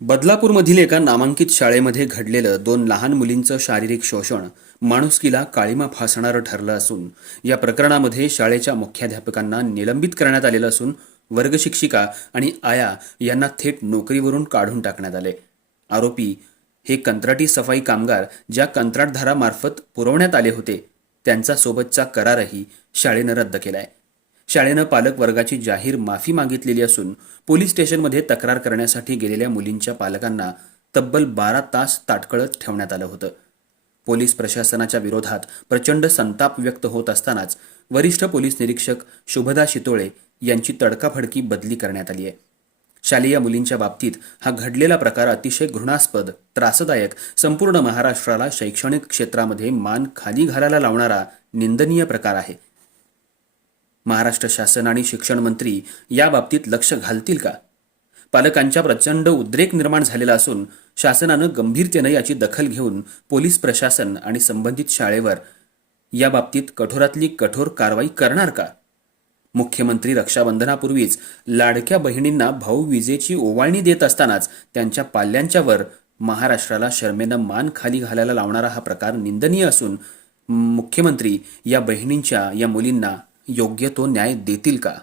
बदलापूरमधील एका नामांकित शाळेमध्ये घडलेलं 2 लहान मुलींचं शारीरिक शोषण माणुसकीला काळिमा फासणारं ठरलं असून या प्रकरणामध्ये शाळेच्या मुख्याध्यापकांना निलंबित करण्यात आलेलं असून वर्गशिक्षिका आणि आया यांना थेट नोकरीवरून काढून टाकण्यात आले. आरोपी हे कंत्राटी सफाई कामगार ज्या कंत्राटदारामार्फत पुरवण्यात आले होते त्यांचा सोबतचा करारही शाळेनं रद्द केलाय. शाळेनं पालक वर्गाची जाहीर माफी मागितलेली असून पोलीस स्टेशनमध्ये तक्रार करण्यासाठी गेलेल्या मुलींच्या पालकांना तब्बल 12 तास ताटकळत ठेवण्यात आलं होतं. पोलीस प्रशासनाच्या विरोधात प्रचंड संताप व्यक्त होत असतानाच वरिष्ठ पोलीस निरीक्षक शुभदा शितोळे यांची तडकाफडकी बदली करण्यात आली आहे. शालेय मुलींच्या बाबतीत हा घडलेला प्रकार अतिशय घृणास्पद, त्रासदायक, संपूर्ण महाराष्ट्राला शैक्षणिक क्षेत्रामध्ये मान खाली घालायला लावणारा निंदनीय प्रकार आहे. महाराष्ट्र शासन आणि शिक्षण मंत्री या बाबतीत लक्ष घालतील का? पालकांच्या प्रचंड उद्रेक निर्माण झालेला असून शासनानं गंभीरतेनं याची दखल घेऊन पोलीस प्रशासन आणि संबंधित शाळेवर या बाबतीत कठोरातली कठोर कारवाई करणार का? मुख्यमंत्री रक्षाबंधनापूर्वीच लाडक्या बहिणींना भाऊविजेची ओवाळणी देत असतानाच त्यांच्या पाल्यांच्यावर महाराष्ट्राला शरमेनं मान खाली घालायला लावणारा हा प्रकार निंदनीय असून मुख्यमंत्री या बहिणींच्या, या मुलींना योग्य तो न्याय देतील का?